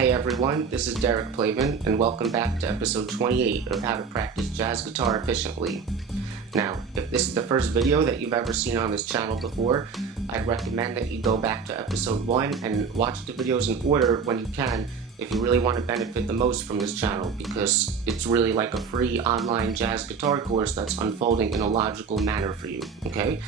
Hey everyone, this is Derek Plavin, and welcome back to episode 28 of How to Practice Jazz Guitar Efficiently. Now, if this is the first video that you've ever seen on this channel before, I'd recommend that you go back to episode 1 and watch the videos in order when you can if you really want to benefit the most from this channel, because it's really like a free online jazz guitar course that's unfolding in a logical manner for you, okay?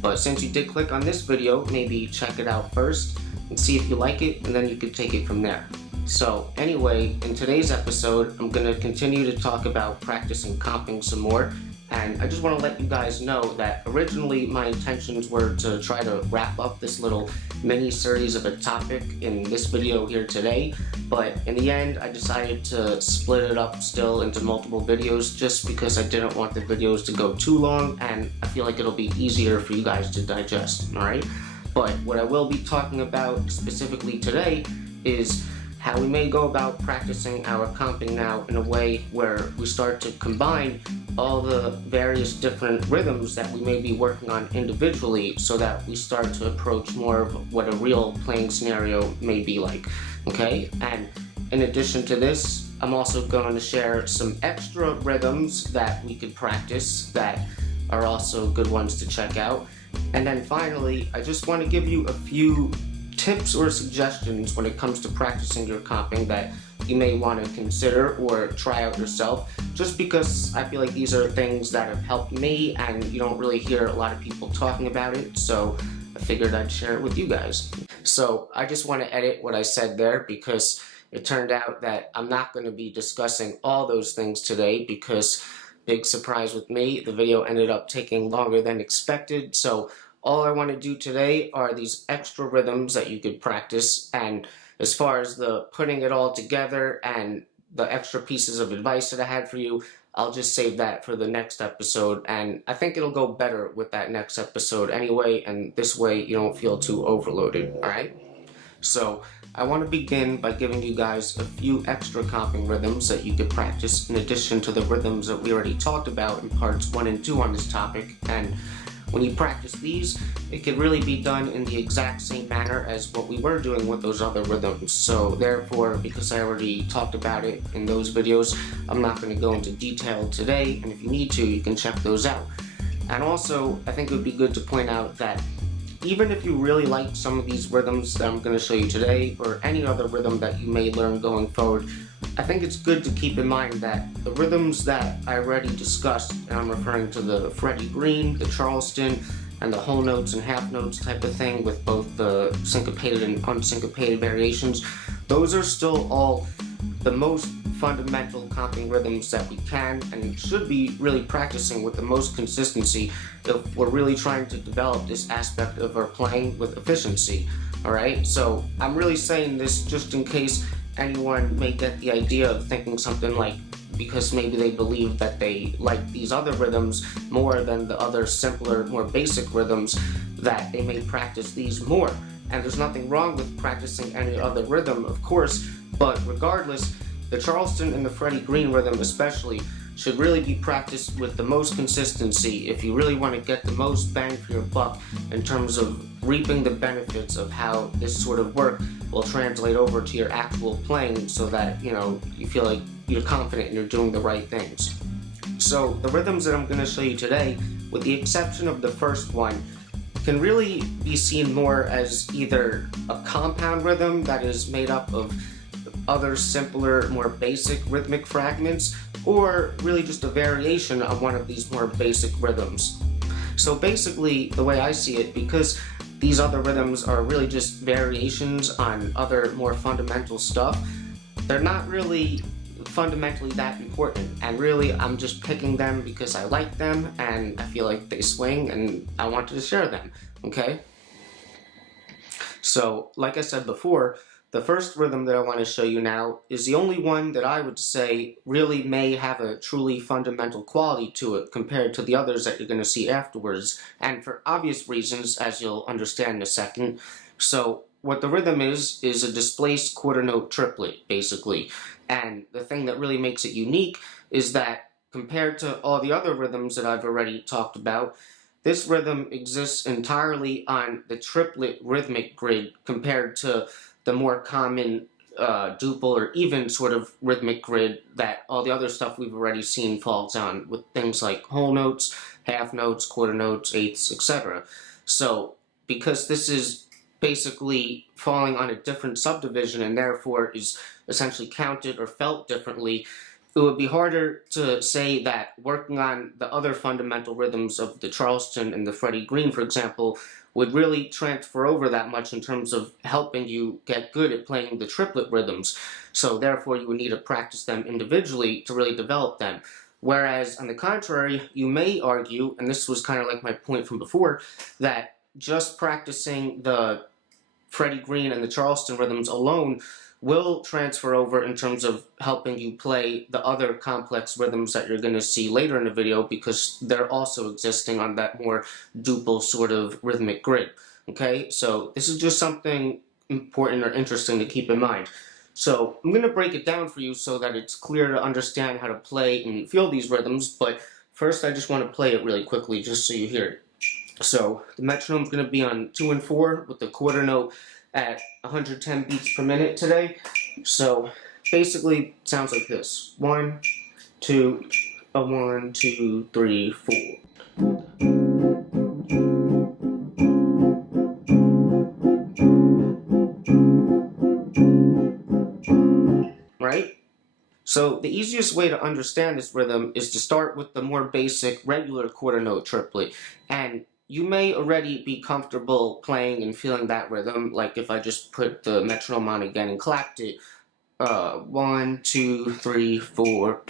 But since you did click on this video, maybe check it out first and see if you like it, and then you could take it from there. So anyway, in today's episode, I'm going to continue to talk about practicing comping some more, and I just want to let you guys know that originally my intentions were to try to wrap up this little mini series of a topic in this video here today, but in the end I decided to split it up still into multiple videos just because I didn't want the videos to go too long, and I feel like it'll be easier for you guys to digest, alright? But what I will be talking about specifically today is how we may go about practicing our comping now in a way where we start to combine all the various different rhythms that we may be working on individually, so that we start to approach more of what a real playing scenario may be like, okay? And in addition to this, I'm also going to share some extra rhythms that we could practice that are also good ones to check out. And then finally, I just want to give you a few tips or suggestions when it comes to practicing your comping that you may want to consider or try out yourself, just because I feel like these are things that have helped me and you don't really hear a lot of people talking about it, so I figured I'd share it with you guys. So I just want to edit what I said there, because it turned out that I'm not going to be discussing all those things today, because big surprise with me, the video ended up taking longer than expected. So all I want to do today are these extra rhythms that you could practice, and as far as the putting it all together and the extra pieces of advice that I had for you, I'll just save that for the next episode, and I think it'll go better with that next episode anyway, and this way you don't feel too overloaded, alright? So I want to begin by giving you guys a few extra comping rhythms that you could practice in addition to the rhythms that we already talked about in parts 1 and 2 on this topic. And when you practice these, it can really be done in the exact same manner as what we were doing with those other rhythms. So therefore, because I already talked about it in those videos, I'm not going to go into detail today, and if you need to, you can check those out. And also, I think it would be good to point out that even if you really like some of these rhythms that I'm going to show you today, or any other rhythm that you may learn going forward, I think it's good to keep in mind that the rhythms that I already discussed, and I'm referring to the Freddie Green, the Charleston, and the whole notes and half notes type of thing with both the syncopated and unsyncopated variations, those are still all the most fundamental comping rhythms that we can and should be really practicing with the most consistency if we're really trying to develop this aspect of our playing with efficiency, alright? So I'm really saying this just in case anyone may get the idea of thinking something like, because maybe they believe that they like these other rhythms more than the other simpler, more basic rhythms, that they may practice these more. And there's nothing wrong with practicing any other rhythm, of course, but regardless, the Charleston and the Freddie Green rhythm especially should really be practiced with the most consistency if you really want to get the most bang for your buck in terms of reaping the benefits of how this sort of work will translate over to your actual playing, so that, you know, you feel like you're confident and you're doing the right things. So the rhythms that I'm going to show you today, with the exception of the first one, can really be seen more as either a compound rhythm that is made up of other simpler, more basic rhythmic fragments, or really just a variation on one of these more basic rhythms. So basically, the way I see it, because these other rhythms are really just variations on other more fundamental stuff, they're not really fundamentally that important, and really I'm just picking them because I like them and I feel like they swing and I wanted to share them, okay? So, like I said before, the first rhythm that I want to show you now is the only one that I would say really may have a truly fundamental quality to it compared to the others that you're going to see afterwards, and for obvious reasons, as you'll understand in a second. So what the rhythm is a displaced quarter note triplet, basically. And the thing that really makes it unique is that compared to all the other rhythms that I've already talked about, this rhythm exists entirely on the triplet rhythmic grid compared to the more common duple or even sort of rhythmic grid that all the other stuff we've already seen falls on, with things like whole notes, half notes, quarter notes, eighths, etc. So because this is basically falling on a different subdivision and therefore is essentially counted or felt differently, it would be harder to say that working on the other fundamental rhythms of the Charleston and the Freddie Green, for example, would really transfer over that much in terms of helping you get good at playing the triplet rhythms. So therefore you would need to practice them individually to really develop them. Whereas on the contrary, you may argue, and this was kind of like my point from before, that just practicing the Freddie Green and the Charleston rhythms alone will transfer over in terms of helping you play the other complex rhythms that you're going to see later in the video, because they're also existing on that more duple sort of rhythmic grid. Okay, so this is just something important or interesting to keep in mind. So I'm going to break it down for you so that it's clear to understand how to play and feel these rhythms, but first I just want to play it really quickly just so you hear it. So the metronome is going to be on 2 and 4 with the quarter note at 110 beats per minute today. So basically it sounds like this: 1, 2, a 1, 2, 3, 4. Right? So the easiest way to understand this rhythm is to start with the more basic regular quarter note triplet, and you may already be comfortable playing and feeling that rhythm, like if I just put the metronome on again and clapped it. 1, 2, 3, 4,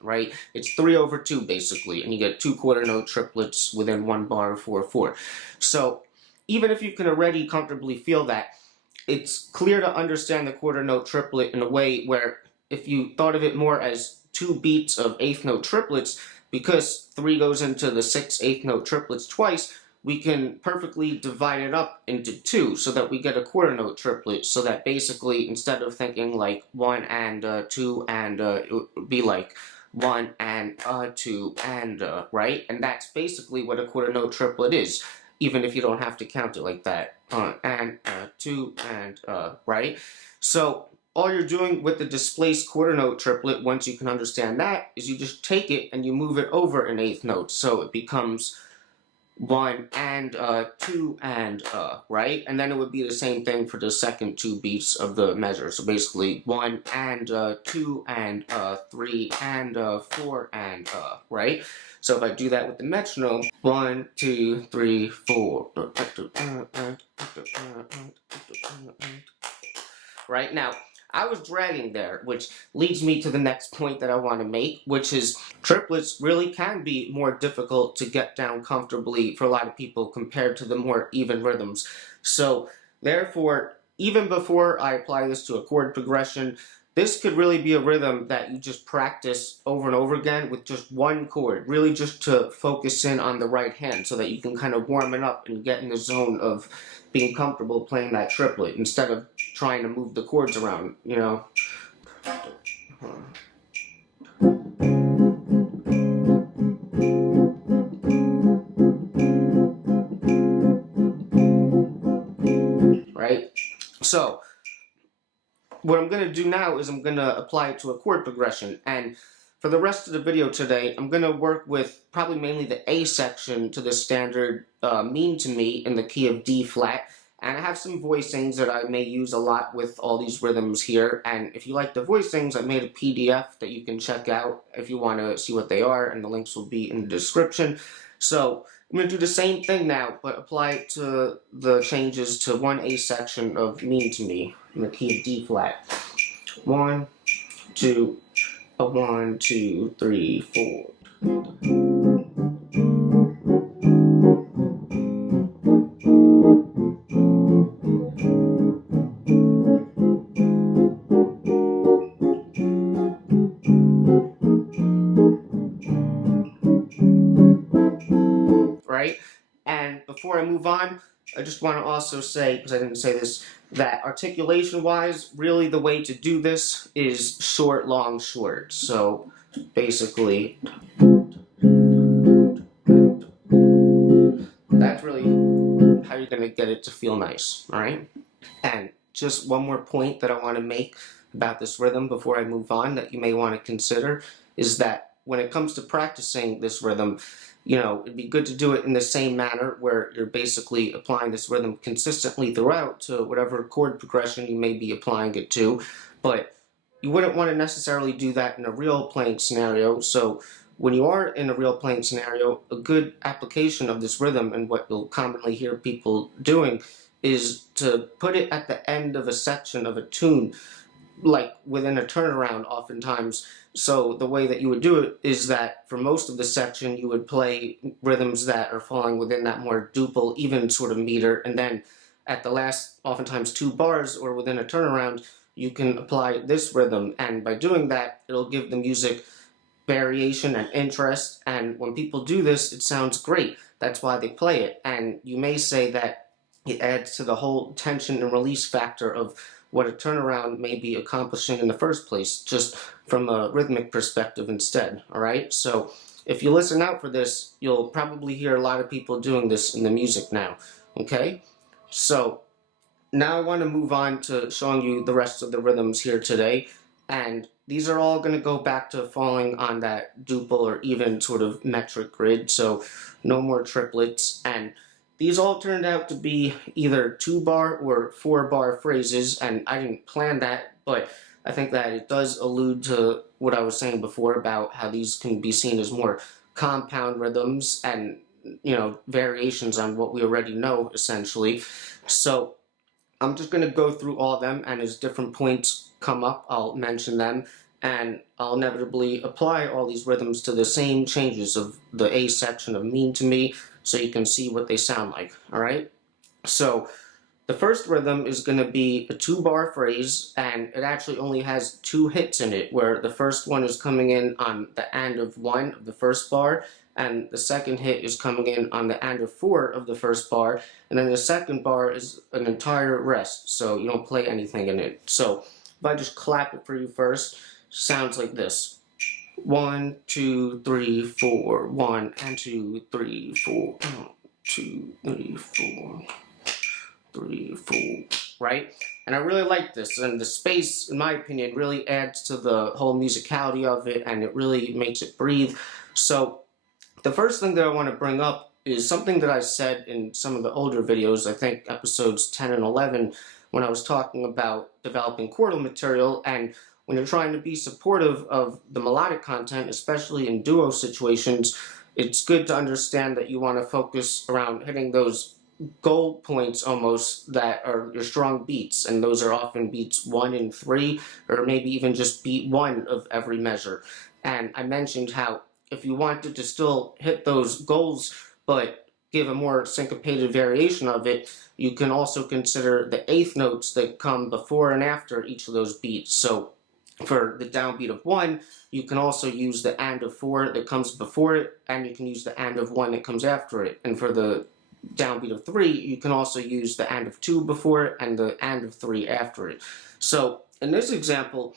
right? It's 3/2 basically, and you get 2 quarter note triplets within 1 bar of 4/4. So even if you can already comfortably feel that, it's clear to understand the quarter note triplet in a way where if you thought of it more as 2 beats of eighth note triplets, because 3 goes into the 6 eighth note triplets twice, we can perfectly divide it up into 2 so that we get a quarter note triplet, so that basically instead of thinking like 1 and 2 and it would be like 1 and 2 and right? And that's basically what a quarter note triplet is, even if you don't have to count it like that. And 2 and right? So all you're doing with the displaced quarter note triplet, once you can understand that, is you just take it and you move it over an eighth note, so it becomes 1 and 2 and right? And then it would be the same thing for the second 2 beats of the measure. So basically 1 and 2 and 3 and 4 and right? So if I do that with the metronome, 1, 2, 3, 4. Right? Now, I was dragging there, which leads me to the next point that I want to make, which is triplets really can be more difficult to get down comfortably for a lot of people compared to the more even rhythms. So, therefore, even before I apply this to a chord progression, this could really be a rhythm that you just practice over and over again with just one chord, really just to focus in on the right hand so that you can kind of warm it up and get in the zone of being comfortable playing that triplet instead of trying to move the chords around, you know. Right? So, what I'm going to do now is I'm going to apply it to a chord progression, and for the rest of the video today, I'm going to work with probably mainly the A section to the standard Mean to Me in the key of D flat, and I have some voicings that I may use a lot with all these rhythms here, and if you like the voicings, I made a PDF that you can check out if you want to see what they are, and the links will be in the description. So I'm going to do the same thing now, but apply it to the changes to one A section of Mean to Me in the key of D flat. 1, 2, a 1, 2, 3, 4. Right? And before I move on, I just want to also say, because I didn't say this, that articulation-wise, really the way to do this is short, long, short. So basically, that's really how you're going to get it to feel nice, all right? And just one more point that I want to make about this rhythm before I move on that you may want to consider is that when it comes to practicing this rhythm, it'd be good to do it in the same manner where you're basically applying this rhythm consistently throughout to whatever chord progression you may be applying it to, but you wouldn't want to necessarily do that in a real playing scenario. So when you are in a real playing scenario, a good application of this rhythm and what you'll commonly hear people doing is to put it at the end of a section of a tune, like within a turnaround oftentimes. So the way that you would do it is that for most of the section you would play rhythms that are falling within that more duple, even sort of meter, and then at the last, oftentimes 2 bars or within a turnaround, you can apply this rhythm, and by doing that, it'll give the music variation and interest, and when people do this, it sounds great. That's why they play it, and you may say that it adds to the whole tension and release factor of what a turnaround may be accomplishing in the first place, just from a rhythmic perspective instead, all right? So if you listen out for this, you'll probably hear a lot of people doing this in the music now, okay? So now I want to move on to showing you the rest of the rhythms here today, and these are all going to go back to falling on that duple or even sort of metric grid, so no more triplets, and these all turned out to be either 2-bar or 4-bar phrases, and I didn't plan that, but I think that it does allude to what I was saying before about how these can be seen as more compound rhythms and, variations on what we already know, essentially. So I'm just going to go through all of them, and as different points come up, I'll mention them, and I'll inevitably apply all these rhythms to the same changes of the A section of Mean to Me, so you can see what they sound like, alright? So the first rhythm is going to be a 2-bar phrase, and it actually only has 2 hits in it, where the first one is coming in on the end of 1 of the first bar, and the second hit is coming in on the end of 4 of the first bar, and then the second bar is an entire rest, so you don't play anything in it. So if I just clap it for you first, sounds like this. 1, 2, 3, 4, 1 and 2, 3, 4, 2, 3, 4, 3, 4, right? And I really like this, and the space, in my opinion, really adds to the whole musicality of it, and it really makes it breathe. So the first thing that I want to bring up is something that I said in some of the older videos, I think episodes 10 and 11, when I was talking about developing chordal material, and when you're trying to be supportive of the melodic content, especially in duo situations, it's good to understand that you want to focus around hitting those goal points almost that are your strong beats, and those are often beats 1 and 3, or maybe even just beat 1 of every measure. And I mentioned how if you wanted to still hit those goals but give a more syncopated variation of it, you can also consider the eighth notes that come before and after each of those beats. So for the downbeat of 1, you can also use the and of 4 that comes before it, and you can use the and of 1 that comes after it. And for the downbeat of 3, you can also use the and of 2 before it and the and of 3 after it. So in this example,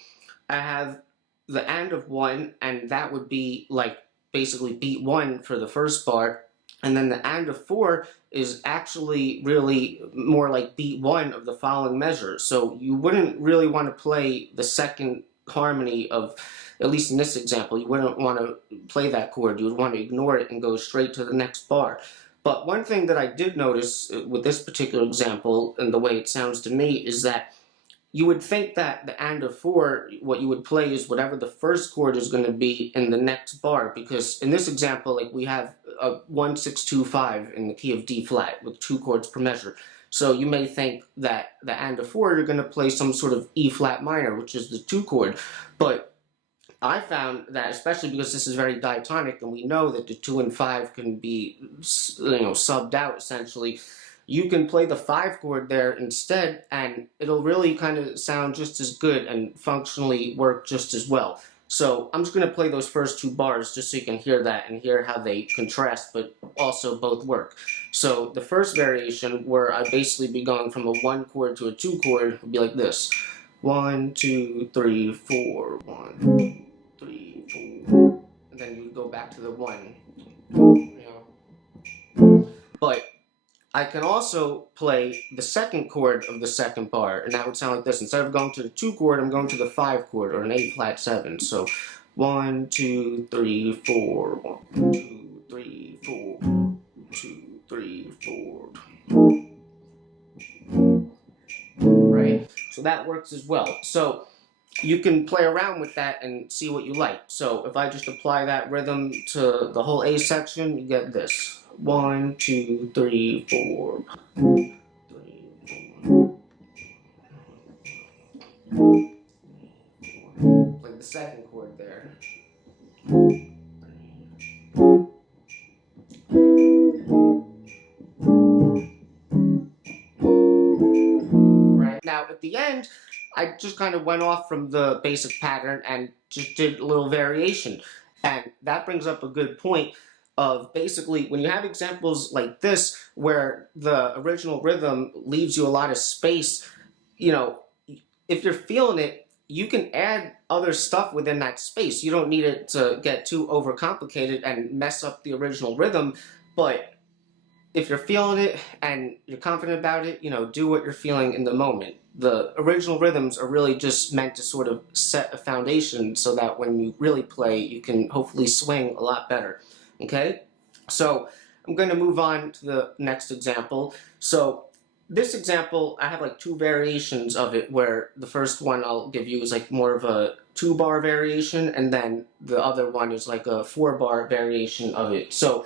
I have the and of 1, and that would be like basically beat 1 for the first bar, and then the and of 4 is actually really more like beat 1 of the following measure. So you wouldn't really want to play the second harmony of, at least in this example, you wouldn't want to play that chord. You would want to ignore it and go straight to the next bar. But one thing that I did notice with this particular example, and the way it sounds to me, is that you would think that the and of 4, what you would play is whatever the first chord is going to be in the next bar, because in this example, like, we have a 1, 6, 2, 5 in the key of D flat with 2 chords per measure. So you may think that the and of 4, you're going to play some sort of E flat minor, which is the 2 chord, but I found that, especially because this is very diatonic, and we know that the 2 and 5 can be, subbed out essentially, you can play the 5 chord there instead, and it'll really kind of sound just as good and functionally work just as well. So I'm just going to play those first 2 bars just so you can hear that and hear how they contrast, but also both work. So the first variation, where I'd basically be going from a 1 chord to a 2 chord, would be like this. 1, 2, 3, 4, 1, 2, 3, 4. And then you would go back to the 1. But I can also play the second chord of the second bar, and that would sound like this. Instead of going to the 2 chord, I'm going to the 5 chord, or an A flat 7. So 1, 2, 3, 4, 1, 2, 3, 4, 2, 3, 4. Right? So that works as well. So you can play around with that and see what you like. So if I just apply that rhythm to the whole A section, you get this. 1, 2, 3, 4. 3, 4. Play the second chord there. Right? Now at the end, I just kind of went off from the basic pattern and just did a little variation. And that brings up a good point of basically when you have examples like this where the original rhythm leaves you a lot of space, you know, if you're feeling it, you can add other stuff within that space. You don't need it to get too overcomplicated and mess up the original rhythm, but if you're feeling it and you're confident about it, do what you're feeling in the moment. The original rhythms are really just meant to sort of set a foundation so that when you really play, you can hopefully swing a lot better. Okay? So I'm going to move on to the next example. So this example, I have like 2 variations of it, where the first one I'll give you is like more of a 2-bar variation, and then the other one is like a 4-bar variation of it. So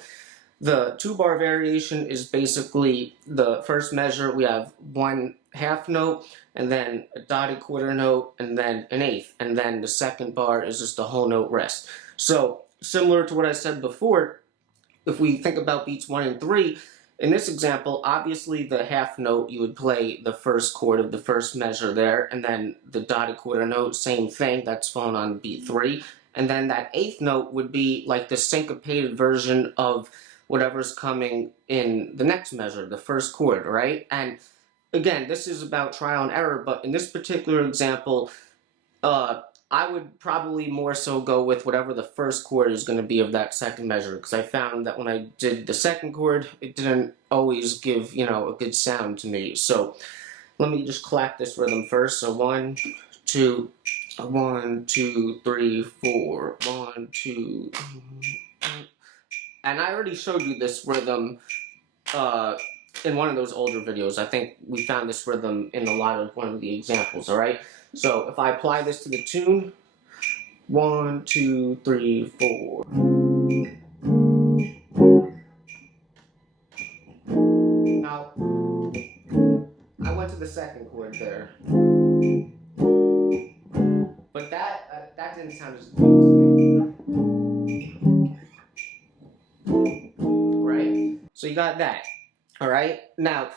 the 2-bar variation is basically the first measure. We have 1 half note, and then a dotted quarter note, and then an eighth. And then the second bar is just a whole note rest. So similar to what I said before, if we think about beats 1 and 3, in this example, obviously the half note, you would play the first chord of the first measure there, and then the dotted quarter note, same thing, that's falling on beat 3. And then that eighth note would be like the syncopated version of whatever's coming in the next measure, the first chord, right? And again, this is about trial and error, but in this particular example, I would probably more so go with whatever the first chord is going to be of that second measure, because I found that when I did the second chord, it didn't always give, a good sound to me. So let me just clap this rhythm first. So 1, 2, 1, 2, 3, 4, 1, 2. And I already showed you this rhythm in one of those older videos. I think we found this rhythm in a lot of one of the examples, alright? So if I apply this to the tune, 1, 2, 3, 4. Now, I went to the second chord there. But that didn't sound as good to me. Right? So you got that. Alright? Now,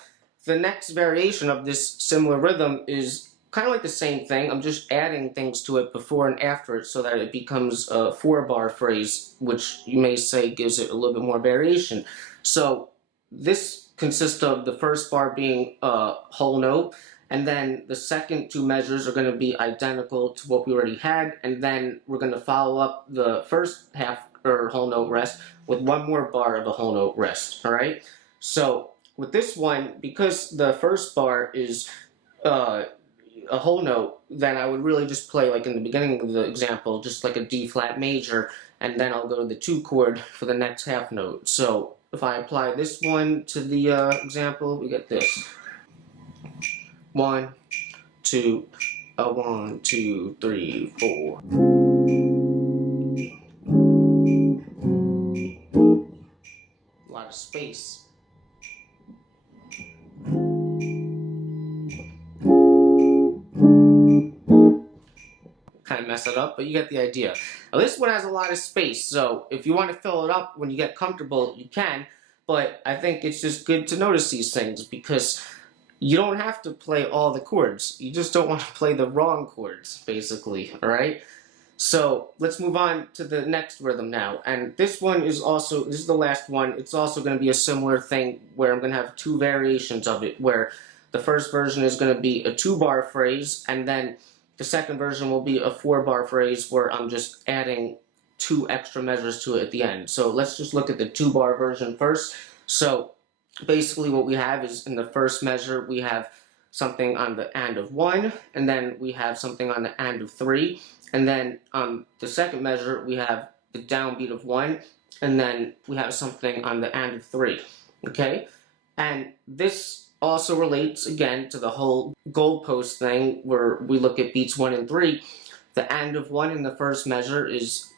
the next variation of this similar rhythm is kind of like the same thing. I'm just adding things to it before and after it so that it becomes a 4-bar phrase, which you may say gives it a little bit more variation. So this consists of the first bar being a whole note, and then the second 2 measures are going to be identical to what we already had, and then we're going to follow up the first half or whole note rest with 1 more bar of a whole note rest. Alright? So with this one, because the first bar is a whole note, then I would really just play, like in the beginning of the example, just like a D flat major, and then I'll go to the 2 chord for the next half note. So if I apply this one to the example, we get this. 1, 2, 1, 2, 3, 4. A lot of space. Kind of mess it up, but you get the idea. Now this one has a lot of space, so if you want to fill it up when you get comfortable, you can, but I think it's just good to notice these things because you don't have to play all the chords. You just don't want to play the wrong chords, basically, alright? So let's move on to the next rhythm now, and this one is also, this is the last one, it's also going to be a similar thing where I'm going to have 2 variations of it, where the first version is going to be a 2-bar phrase, and then the second version will be a 4-bar phrase where I'm just adding 2 extra measures to it at the end. So let's just look at the 2-bar version first. So basically what we have is in the first measure we have something on the and of 1, and then we have something on the and of 3, and then on the second measure we have the downbeat of 1, and then we have something on the and of 3. Okay? And this also relates again to the whole goalpost thing where we look at beats 1 and 3. The and of 1 in the first measure is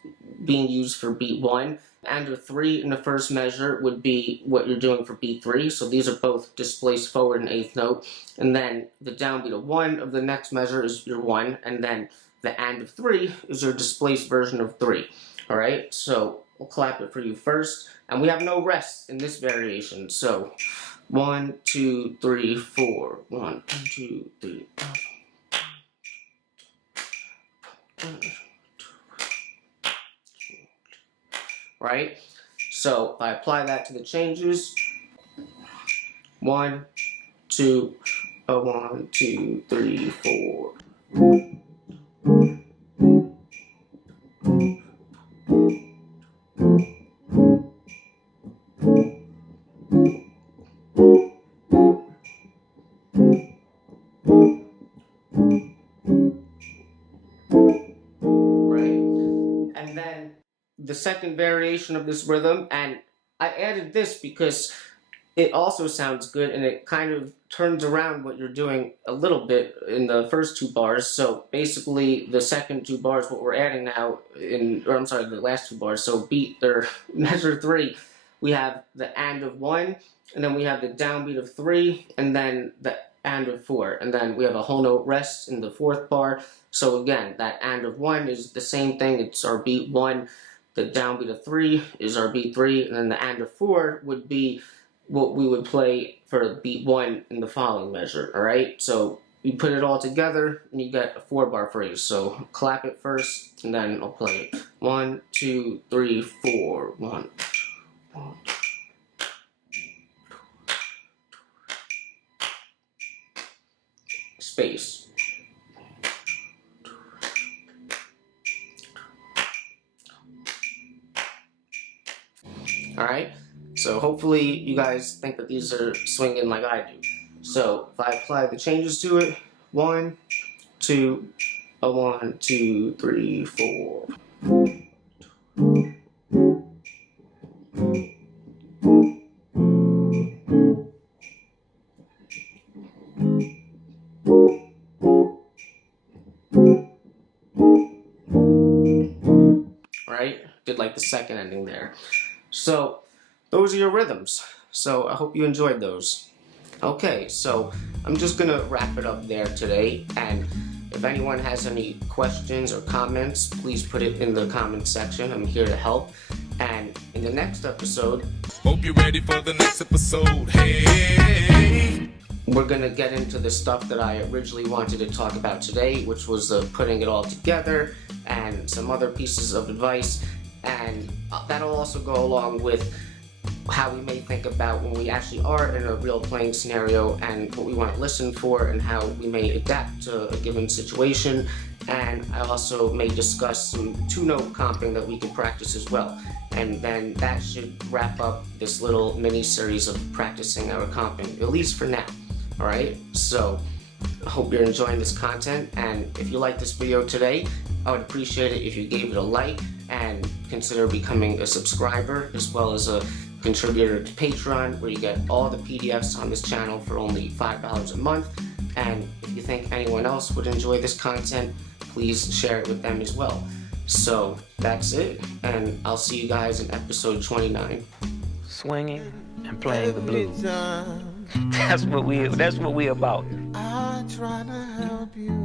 being used for beat 1. And of 3 in the first measure would be what you're doing for beat 3. So these are both displaced forward and 8th note. And then the downbeat of 1 of the next measure is your 1. And then the and of 3 is your displaced version of 3. Alright, so we'll clap it for you first. And we have no rest in this variation. So 1, 2, 3, 4. 1, 2, 3, 4. Right? So if I apply that to the changes, 1, 2, 1, 2, 3, 4. And then the second variation of this rhythm, and I added this because it also sounds good and it kind of turns around what you're doing a little bit in the first 2 bars. So basically the second 2 bars, what we're adding now the last 2 bars, so beat or measure 3, we have the and of 1, and then we have the downbeat of 3, and then the and of 4, and then we have a whole note rest in the 4th bar. So again, that and of 1 is the same thing, it's our beat 1, the downbeat of 3 is our beat 3, and then the and of 4 would be what we would play for beat 1 in the following measure, alright? So you put it all together and you get a 4-bar phrase. So clap it first and then I'll play it. 1, 2, 3, 4. 1. Space. Alright? So hopefully you guys think that these are swinging like I do. So if I apply the changes to it, 1, 2, 1, 2, 3, 4. Right? Did like the second ending there. So those are your rhythms. So I hope you enjoyed those. Okay, so I'm just gonna wrap it up there today, and if anyone has any questions or comments, please put it in the comment section. I'm here to help. And in the next episode, hope you're ready for the next episode. Hey, we're gonna get into the stuff that I originally wanted to talk about today, which was putting it all together and some other pieces of advice, and that'll also go along with how we may think about when we actually are in a real playing scenario and what we want to listen for and how we may adapt to a given situation. And I also may discuss some 2-note comping that we can practice as well. And then that should wrap up this little mini series of practicing our comping, at least for now. Alright, so I hope you're enjoying this content, and if you like this video today, I would appreciate it if you gave it a like and consider becoming a subscriber as well as a contributor to Patreon, where you get all the PDFs on this channel for only $5 a month. And if you think anyone else would enjoy this content, please share it with them as well. So that's it, and I'll see you guys in episode 29. Swinging and playing the blues. That's what we about. I try to help you.